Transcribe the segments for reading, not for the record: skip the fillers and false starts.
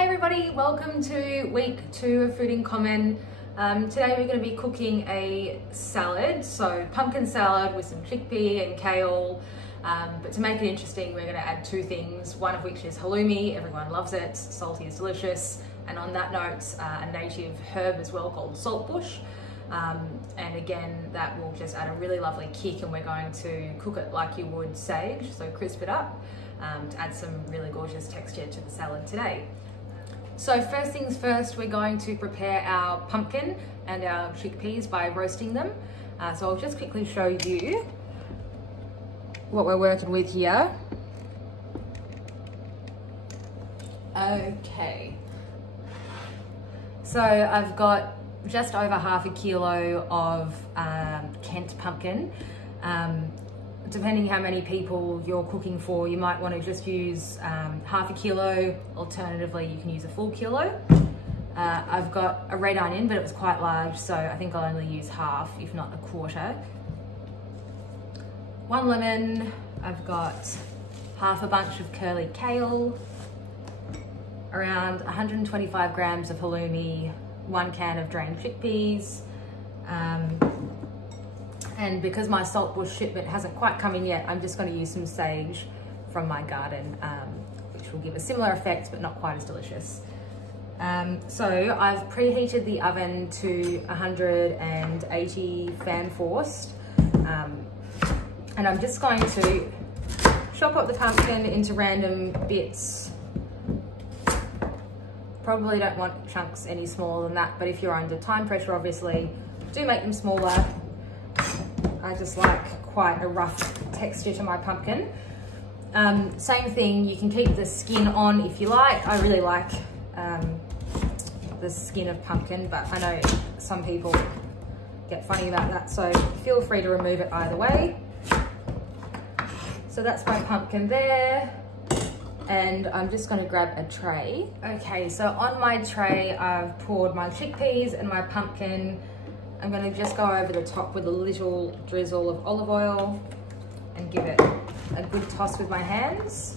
Hi everybody, welcome to week 2 of Food in Common. Today we're going to be cooking a salad, so pumpkin salad with some chickpea and kale. But to make it interesting, we're going to add 2 things, one of which is halloumi. Everyone loves it, salty is delicious. And on that note, a native herb as well called saltbush. And again, that will just add a really lovely kick, and we're going to cook it like you would sage, so crisp it up to add some really gorgeous texture to the salad today. So first things first, we're going to prepare our pumpkin and our chickpeas by roasting them. So I'll just quickly show you what we're working with here. Okay. So I've got just over half a kilo of Kent pumpkin. Depending how many people you're cooking for, you might want to just use half a kilo. Alternatively, you can use a full kilo. I've got a red onion, but it was quite large, so I think I'll only use half, if not a quarter. 1 lemon. I've got half a bunch of curly kale, around 125 grams of halloumi, 1 can of drained chickpeas. And because my saltbush shipment hasn't quite come in yet, I'm just going to use some sage from my garden, which will give a similar effect, but not quite as delicious. So I've preheated the oven to 180 fan forced. And I'm just going to chop up the pumpkin into random bits. Probably don't want chunks any smaller than that, but if you're under time pressure, obviously, do make them smaller. I just like quite a rough texture to my pumpkin. Same thing, you can keep the skin on if you like. I really like the skin of pumpkin, but I know some people get funny about that, so feel free to remove it either way. So that's my pumpkin there. And I'm just going to grab a tray. Okay, so on my tray, I've poured my chickpeas and my pumpkin. I'm going to just go over the top with a little drizzle of olive oil and give it a good toss with my hands.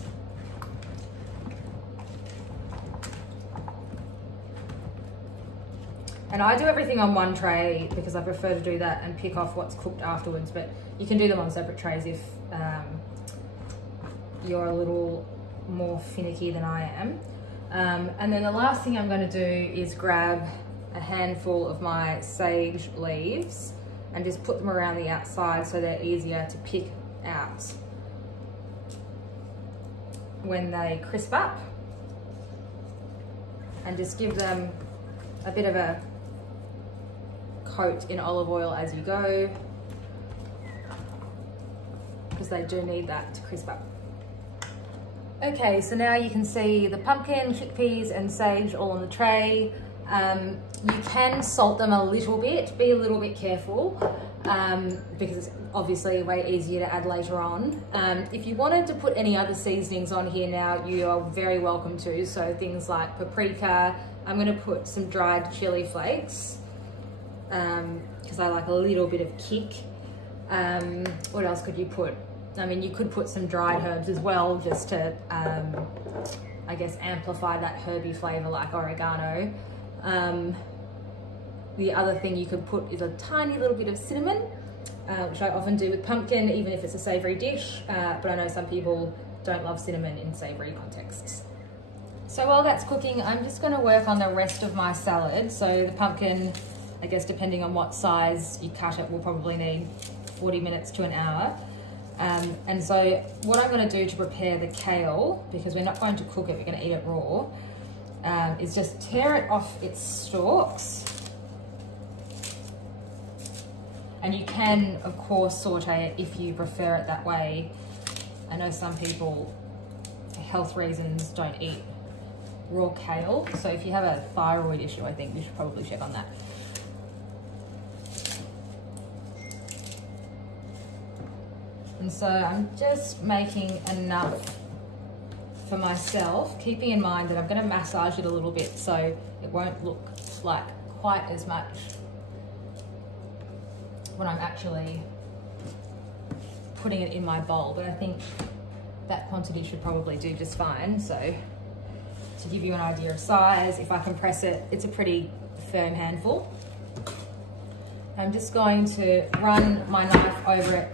And I do everything on one tray because I prefer to do that and pick off what's cooked afterwards, but you can do them on separate trays if you're a little more finicky than I am. And then the last thing I'm going to do is grab a handful of my sage leaves and just put them around the outside so they're easier to pick out when they crisp up, and just give them a bit of a coat in olive oil as you go, because they do need that to crisp up. Okay, so now you can see the pumpkin, chickpeas and sage all on the tray. You can salt them a little bit, be a little bit careful, because it's obviously way easier to add later on. If you wanted to put any other seasonings on here now, you are very welcome to. So things like paprika, I'm gonna put some dried chili flakes, because I like a little bit of kick. What else could you put? I mean, you could put some dried herbs as well, just to, I guess, amplify that herby flavor, like oregano. The other thing you could put is a tiny little bit of cinnamon, which I often do with pumpkin, even if it's a savory dish, but I know some people don't love cinnamon in savory contexts. So while that's cooking, I'm just going to work on the rest of my salad. So the pumpkin, I guess depending on what size you cut it, will probably need 40 minutes to an hour. And so what I'm going to do to prepare the kale, because we're not going to cook it, we're going to eat it raw, is just tear it off its stalks. And you can, of course, saute it if you prefer it that way. I know some people, for health reasons, don't eat raw kale. So if you have a thyroid issue, I think you should probably check on that. And so I'm just making enough for myself, keeping in mind that I'm going to massage it a little bit so it won't look like quite as much when I'm actually putting it in my bowl, but I think that quantity should probably do just fine. So to give you an idea of size. If I compress it, it's a pretty firm handful. I'm just going to run my knife over it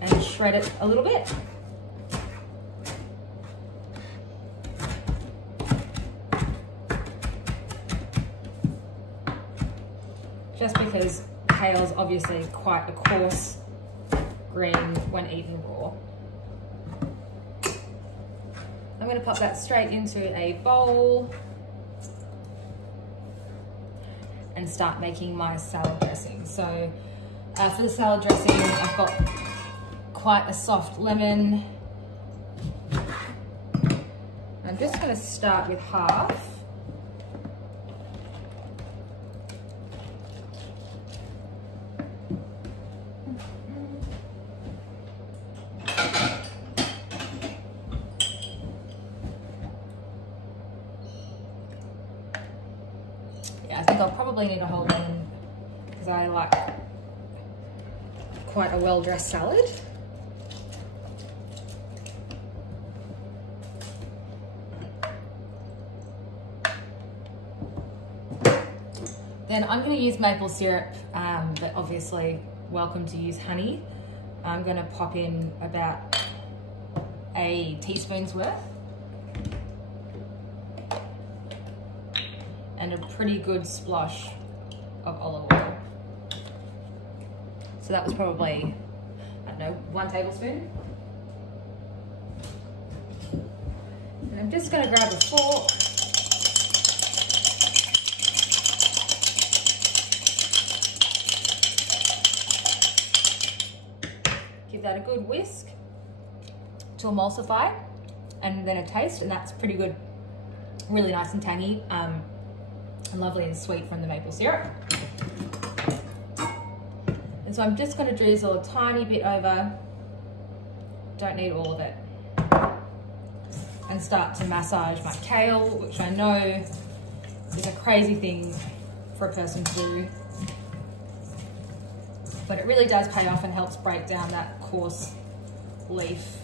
and shred it a little bit. Just because kale is obviously quite a coarse green when eaten raw. I'm going to pop that straight into a bowl and start making my salad dressing. So for the salad dressing, I've got quite a soft lemon. I'm just going to start with half. I think I'll probably need a whole lemon because I like quite a well-dressed salad. Then I'm going to use maple syrup, but obviously welcome to use honey. I'm going to pop in about a teaspoon's worth. And a pretty good splosh of olive oil. So that was probably, I don't know, 1 tablespoon. And I'm just going to grab a fork. Give that a good whisk to emulsify, and then a taste, and that's pretty good, really nice and tangy. And lovely and sweet from the maple syrup. And so I'm just going to drizzle a tiny bit over, don't need all of it, and start to massage my kale, which I know is a crazy thing for a person to do, but it really does pay off and helps break down that coarse leaf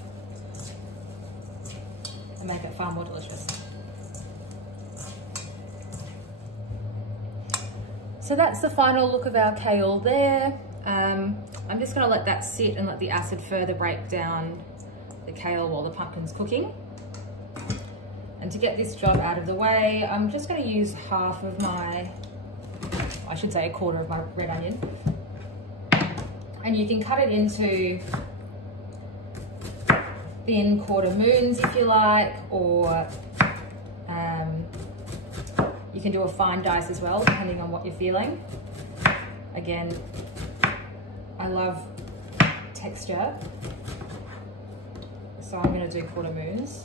and make it far more delicious. So that's the final look of our kale there. I'm just going to let that sit and let the acid further break down the kale while the pumpkin's cooking. And to get this job out of the way, I'm just going to use half of my, I should say a quarter of my red onion. And you can cut it into thin quarter moons if you like, or you can do a fine dice as well, depending on what you're feeling. Again, I love texture, so I'm going to do quarter moons.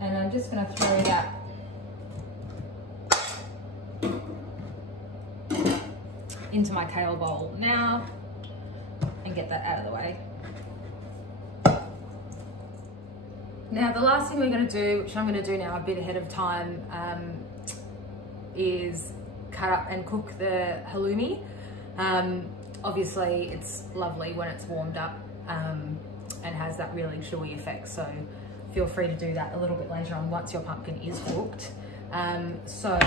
And I'm just going to throw that into my kale bowl now and get that out of the way. Now the last thing we're going to do, which I'm going to do now a bit ahead of time, is cut up and cook the halloumi. Obviously it's lovely when it's warmed up and has that really chewy effect, so feel free to do that a little bit later on once your pumpkin is cooked. So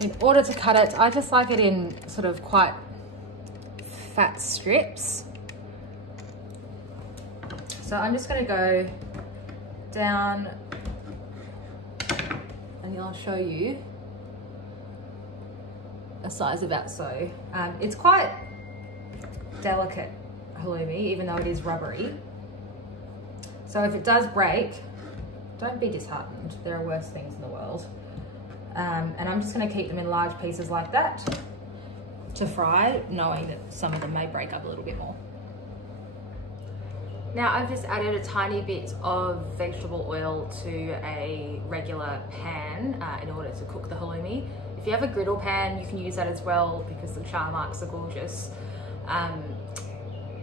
in order to cut it, I just like it in sort of quite fat strips. So I'm just going to go down and I'll show you a size about so. It's quite delicate halloumi, even though it is rubbery. So if it does break, don't be disheartened. There are worse things in the world. And I'm just going to keep them in large pieces like that to fry, knowing that some of them may break up a little bit more. Now I've just added a tiny bit of vegetable oil to a regular pan in order to cook the halloumi. If you have a griddle pan, you can use that as well because the char marks are gorgeous.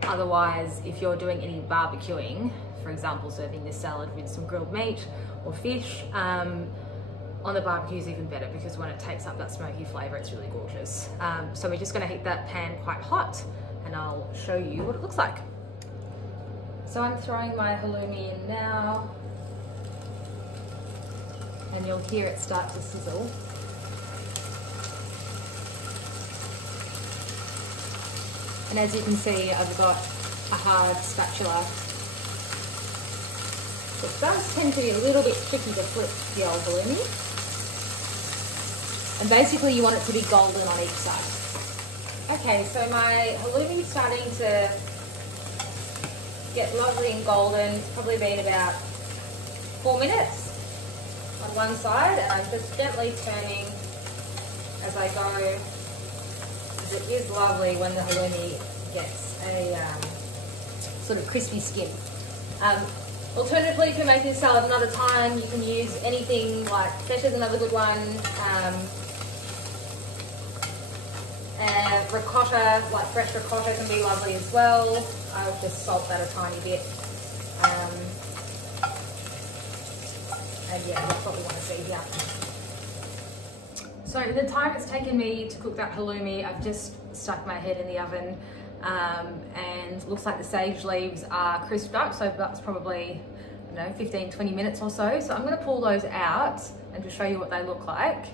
Otherwise, if you're doing any barbecuing, for example, serving this salad with some grilled meat or fish, on the barbecue is even better because when it takes up that smoky flavour, it's really gorgeous. So we're just going to heat that pan quite hot and I'll show you what it looks like. So I'm throwing my halloumi in now. and you'll hear it start to sizzle. And as you can see, I've got a hard spatula. It does tend to be a little bit tricky to flip the old halloumi. And basically you want it to be golden on each side. Okay, so my halloumi is starting to get lovely and golden. It's probably been about 4 minutes on one side, and I'm just gently turning as I go. It is lovely when the halloumi gets a sort of crispy skin. Alternatively, if you're making salad another time, you can use anything like feta is another good one. And ricotta, like fresh ricotta, can be lovely as well. I'll just salt that a tiny bit. And yeah, that's what we want to see here. So the time it's taken me to cook that halloumi, I've just stuck my head in the oven, and looks like the sage leaves are crisped up, so that's probably, you know, 15-20 minutes or so. So I'm going to pull those out and just show you what they look like.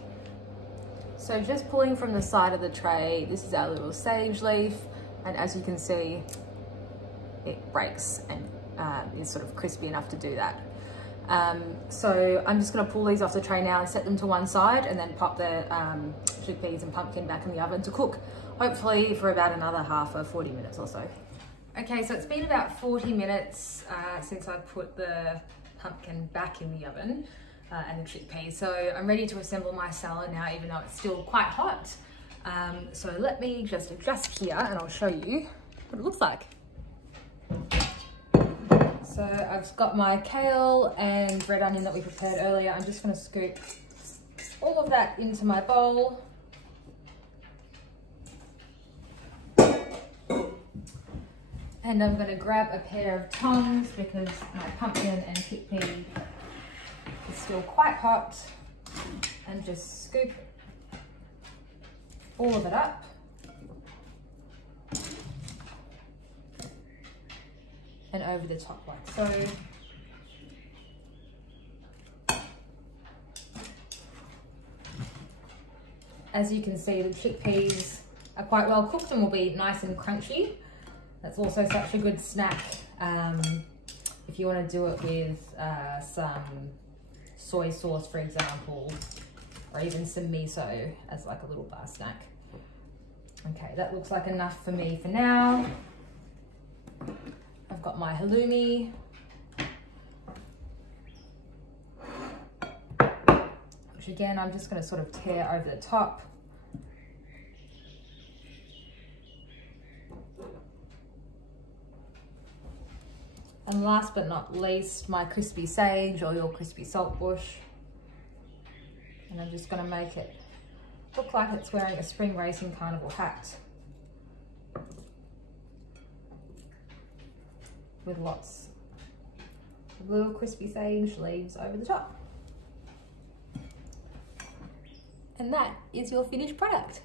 So just pulling from the side of the tray, this is our little sage leaf, and as you can see, it breaks and is sort of crispy enough to do that. So I'm just going to pull these off the tray now and set them to one side, and then pop the chickpeas and pumpkin back in the oven to cook, hopefully for about another half or 40 minutes or so. Okay, so it's been about 40 minutes since I put the pumpkin back in the oven and the chickpeas. So I'm ready to assemble my salad now, even though it's still quite hot. So let me just adjust here and I'll show you what it looks like. So I've got my kale and red onion that we prepared earlier. I'm just going to scoop all of that into my bowl. And I'm going to grab a pair of tongs because my pumpkin and chickpea is still quite hot, and just scoop all of it up. And over the top like so. As you can see, the chickpeas are quite well cooked and will be nice and crunchy. That's also such a good snack if you want to do it with some soy sauce, for example, or even some miso as like a little bar snack. Okay, that looks like enough for me for now. I've got my halloumi, which again, I'm just going to sort of tear over the top. And last but not least, my crispy sage or your crispy saltbush. And I'm just going to make it look like it's wearing a spring racing carnival hat, with lots of little crispy sage leaves over the top. And that is your finished product.